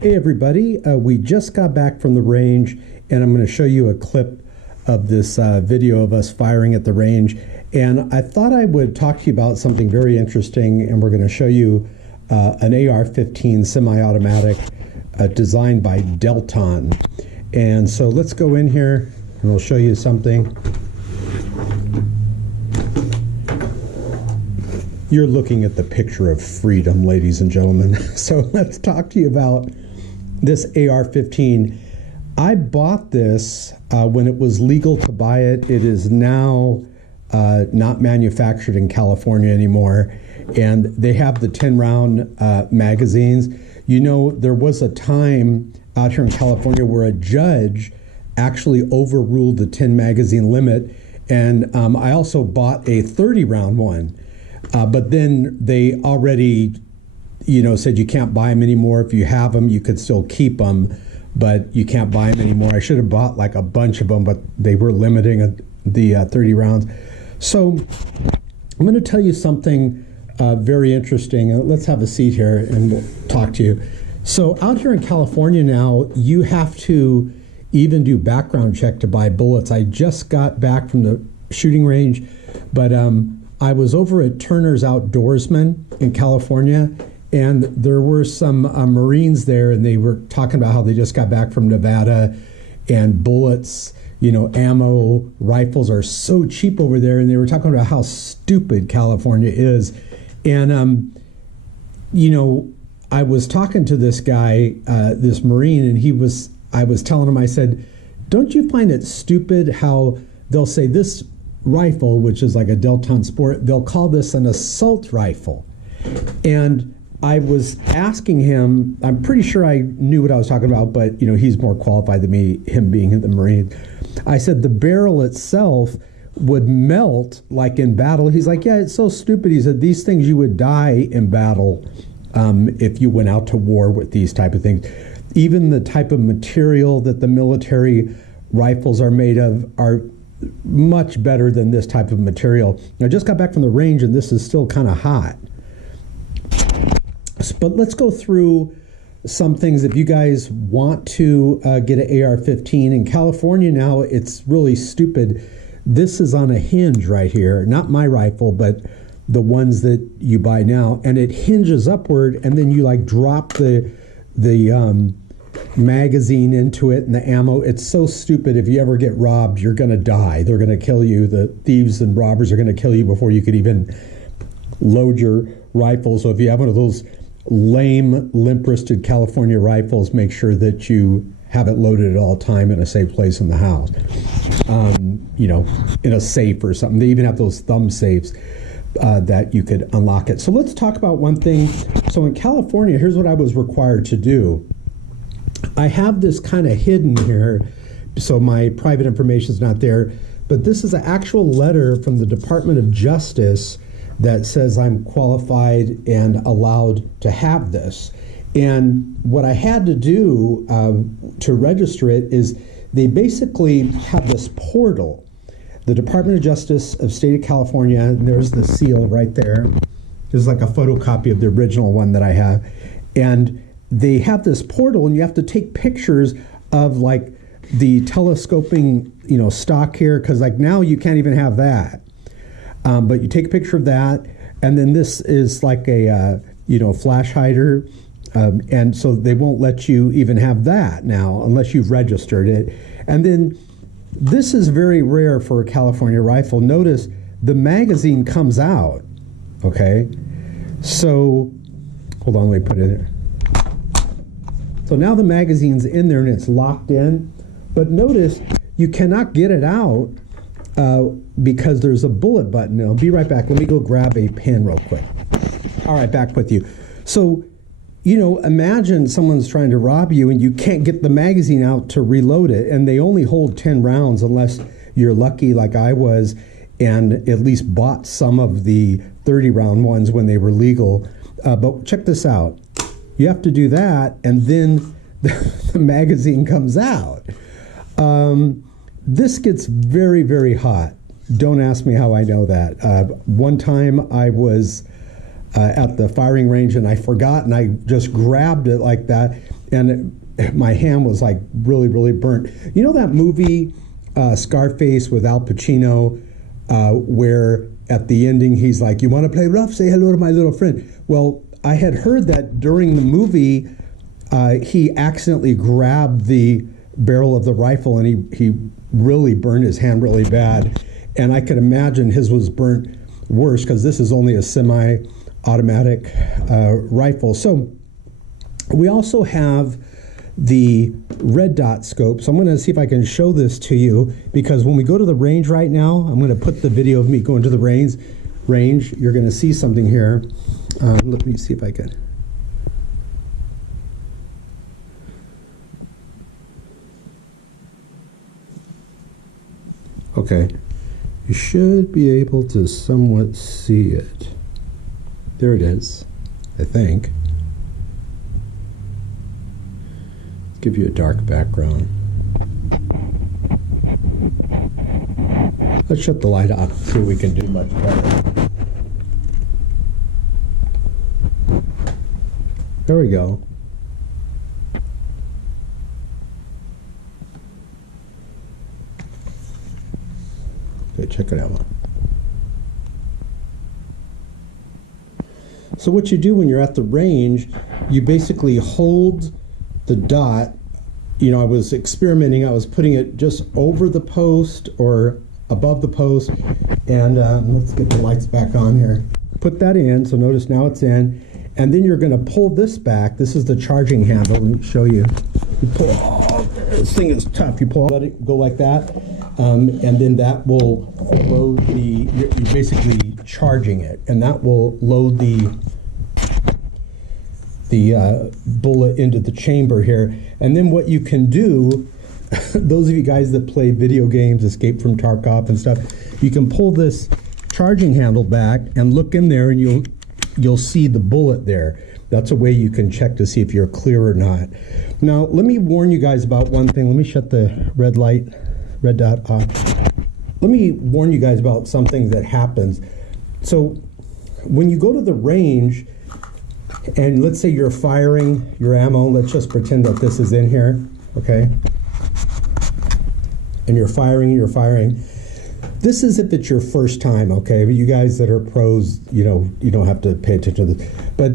Hey everybody, we just got back from the range and I'm going to show you a clip of this video of us firing at the range. And I thought I would talk to you about something very interesting, and we're going to show you an AR-15 semi-automatic designed by Delton. And so let's go in here and we'll show you something. You're looking at the picture of freedom, ladies and gentlemen. So let's talk to you about this AR-15. I bought this when it was legal to buy it. It is now not manufactured in California anymore. And they have the 10-round magazines. You know, there was a time out here in California where a judge actually overruled the 10 magazine limit. And I also bought a 30-round one. But then they already, said you can't buy them anymore. If you have them, you could still keep them, but you can't buy them anymore. I should have bought like a bunch of them, but they were limiting the 30 rounds. So I'm going to tell you something very interesting. Let's have a seat here and we'll talk to you. So out here in California now, you have to even do background check to buy bullets. I just got back from the shooting range, but I was over at Turner's Outdoorsman in California, and there were some Marines there, and they were talking about how they just got back from Nevada, and bullets, ammo, rifles are so cheap over there, and they were talking about how stupid California is. And, I was talking to this guy, this Marine, and I was telling him, I said, don't you find it stupid how they'll say this rifle, which is like a Delton Sport, they'll call this an assault rifle. And I was asking him, I'm pretty sure I knew what I was talking about, but he's more qualified than me, him being in the Marine. I said the barrel itself would melt like in battle. He's like, yeah, it's so stupid. He said these things, you would die in battle if you went out to war with these type of things. Even the type of material that the military rifles are made of are much better than this type of material. I just got back from the range and this is still kind of hot. But let's go through some things. If you guys want to get an AR-15 in California now, it's really stupid. This is on a hinge right here, not my rifle, but the ones that you buy now, and it hinges upward, and then you like drop the magazine into it and the ammo. It's so stupid. If you ever get robbed, you're going to die. They're going to kill you. The thieves and robbers are going to kill you before you could even load your rifle. So if you have one of those lame, limp-wristed California rifles, make sure that you have it loaded at all time in a safe place in the house. In a safe or something. They even have those thumb safes that you could unlock it. So let's talk about one thing. So in California, here's what I was required to do. I have this kind of hidden here, so my private information is not there, but this is an actual letter from the Department of Justice that says I'm qualified and allowed to have this. And what I had to do to register it is they basically have this portal. The Department of Justice of State of California, and there's the seal right there. This is like a photocopy of the original one that I have. And they have this portal, and you have to take pictures of like the telescoping, stock here, because like now you can't even have that. But you take a picture of that, and then this is like a flash hider, and so they won't let you even have that now unless you've registered it. And then this is very rare for a California rifle. Notice the magazine comes out. Okay, so hold on, let me put it in there. So now the magazine's in there and it's locked in, but notice you cannot get it out because there's a bullet button. I'll be right back. Let me go grab a pen real quick. All right, back with you. So, imagine someone's trying to rob you and you can't get the magazine out to reload it, and they only hold 10 rounds unless you're lucky like I was and at least bought some of the 30-round ones when they were legal. But check this out. You have to do that, and then the magazine comes out. This gets very, very hot. Don't ask me how I know that. One time I was at the firing range and I forgot, and I just grabbed it like that, and my hand was like really, really burnt. You know that movie Scarface with Al Pacino, where at the ending he's like, "You want to play rough? Say hello to my little friend." Well, I had heard that during the movie, he accidentally grabbed the barrel of the rifle and he really burned his hand really bad. And I could imagine his was burnt worse because this is only a semi-automatic rifle. So we also have the red dot scope. So I'm going to see if I can show this to you, because when we go to the range right now, I'm going to put the video of me going to the range. You're going to see something here. Let me see if I can. Okay, you should be able to somewhat see it. There it is, I think. Let's give you a dark background. Let's shut the light off, see if we can do much better. There we go. Okay, check it out. So what you do when you're at the range, you basically hold the dot. You know, I was experimenting. I was putting it just over the post or above the post. And let's get the lights back on here. Put that in. So notice now it's in. And then you're going to pull this back. This is the charging handle. Let me show you. You pull. Oh, this thing is tough. You pull. Let it go like that. And then that will load the. You're basically charging it, and that will load the bullet into the chamber here. And then what you can do, those of you guys that play video games, Escape from Tarkov and stuff, you can pull this charging handle back and look in there, and you'll see the bullet there. That's a way you can check to see if you're clear or not. Now, let me warn you guys about one thing. Let me shut the red dot off. Let me warn you guys about something that happens. So when you go to the range, and let's say you're firing your ammo, let's just pretend that this is in here, okay? And you're firing. This is if it's your first time, okay? But you guys that are pros, you know, you don't have to pay attention to this. But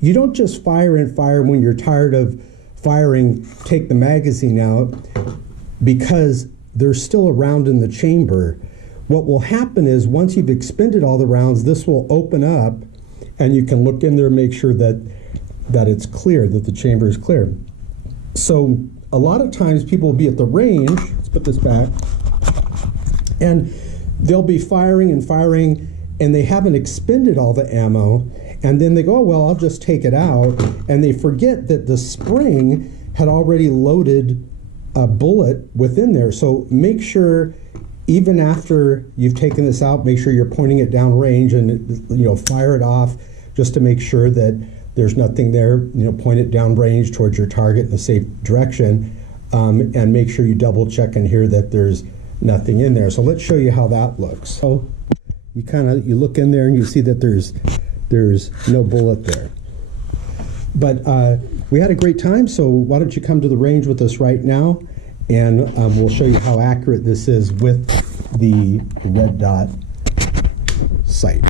you don't just fire and fire when you're tired of firing, take the magazine out, because there's still a round in the chamber. What will happen is once you've expended all the rounds, this will open up and you can look in there and make sure that it's clear, that the chamber is clear. So a lot of times people will be at the range, let's put this back, and they'll be firing and they haven't expended all the ammo, and then they go, oh, well, I'll just take it out, and they forget that the spring had already loaded a bullet within there. So make sure, even after you've taken this out, make sure you're pointing it down range and, you know, fire it off just to make sure that there's nothing there. You know, point it down range towards your target in a safe direction, and make sure you double check in here that there's nothing in there. So let's show you how that looks. So you look in there and you see that there's no bullet there. But we had a great time, so why don't you come to the range with us right now, and we'll show you how accurate this is with the red dot sight.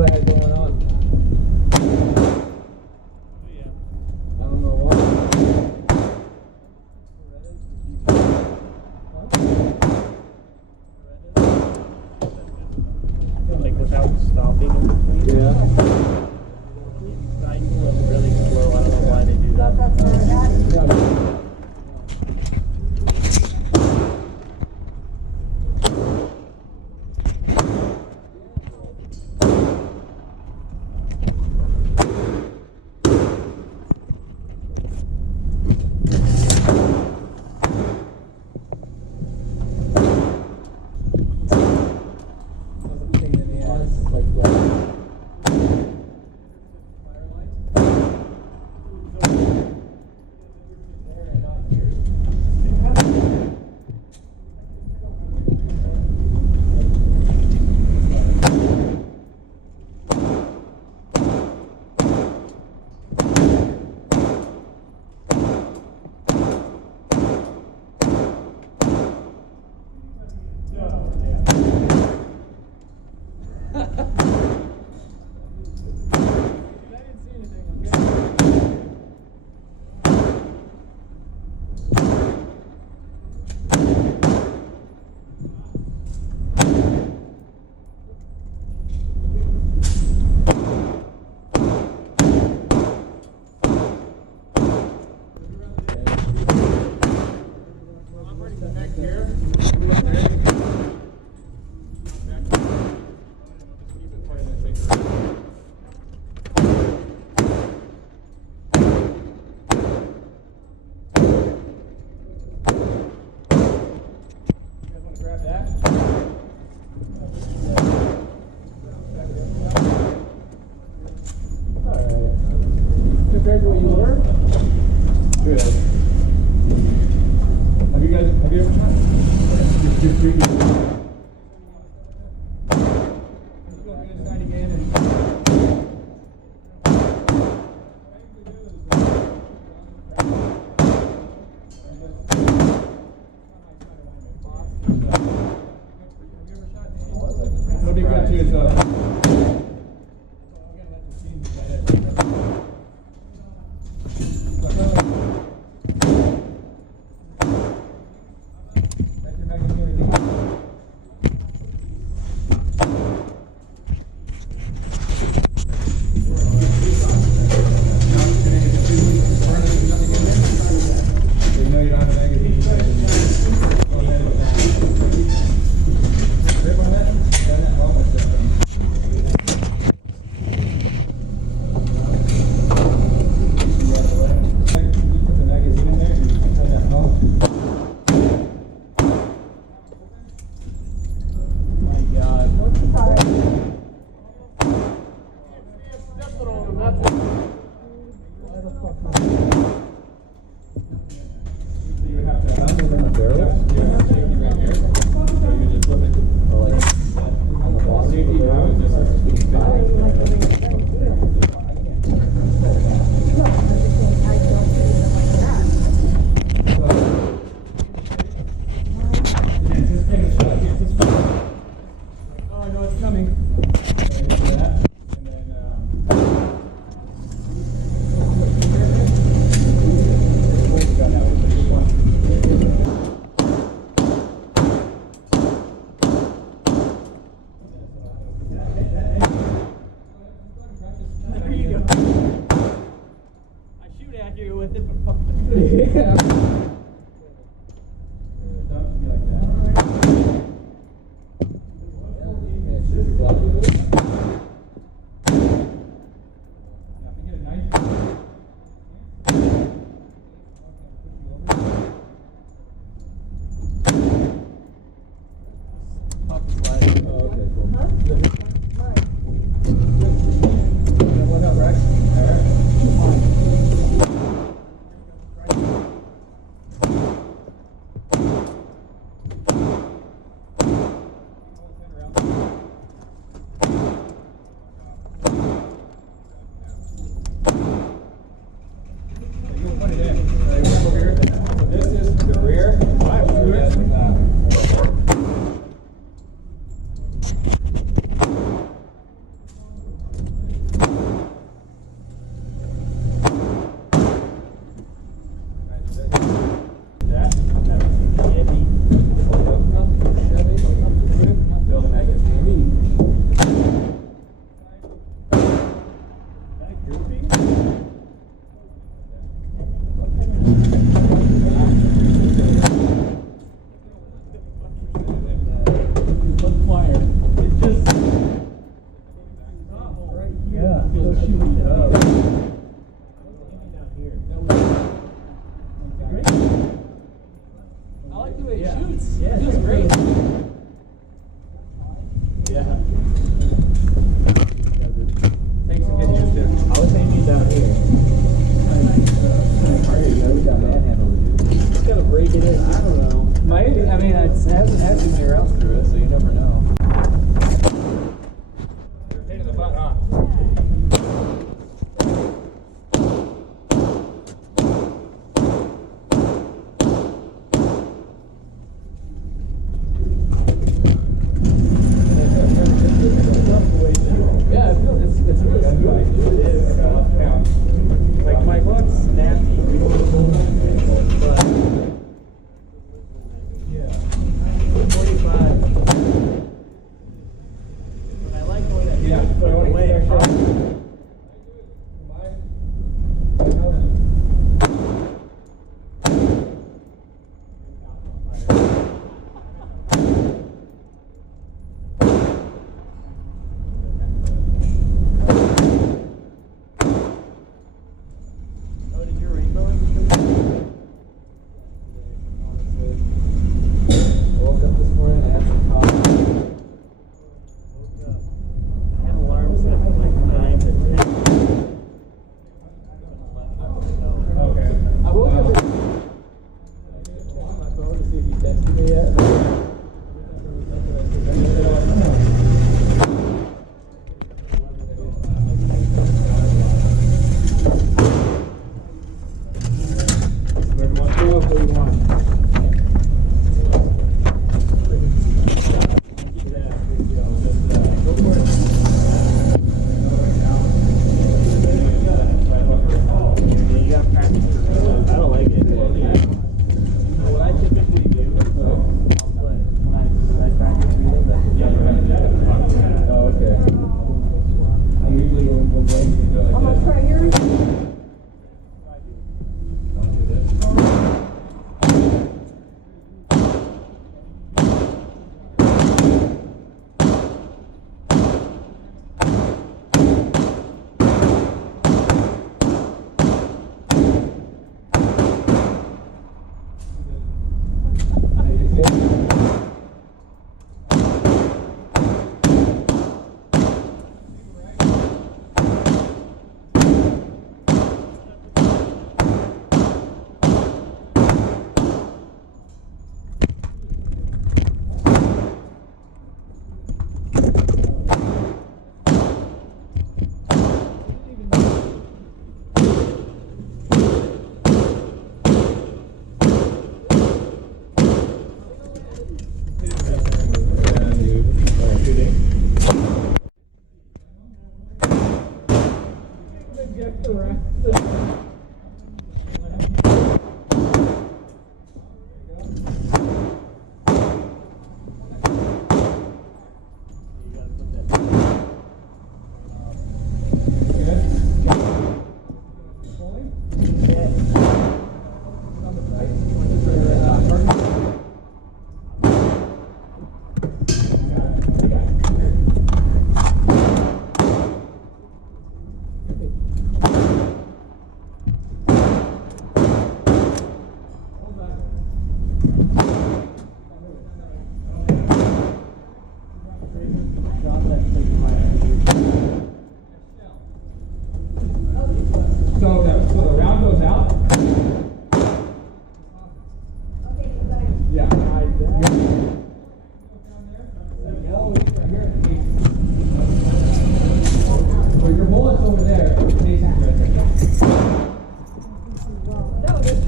what I had going on. I don't know why. Like without stopping in between. Yeah. I was really slow. I don't know why they do that. Compared to what you were? Good. Have you ever shot? You're freaking. Let's go inside again and. It'll be good too, so. way it Yeah. shoots. Yeah, Feels it's great. Yeah. Thanks for getting used to it. I was thinking down here. We got manhandled, dude. Just gotta break it in. I don't know. Maybe. I mean, it hasn't had too many rounds through it, so you never know. You're a pain in the butt, huh? Yeah, it's a really good bike. It is. Like my buck's snappy. But yeah, 45. But I like the way that Yeah, the I wanna way get it that comes. Oh, did your rainbow in the I woke up this morning and I had some coffee. I have alarms set from like 9 to 10. Okay. I woke up and checked my phone to see if you texted me yet. You got practice for real. I don't like it. What I typically do, when I practice reading, Oh, okay. I usually when Blaine can do it I'm like gonna try yours.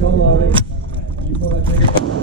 Go loading. You pull that trigger.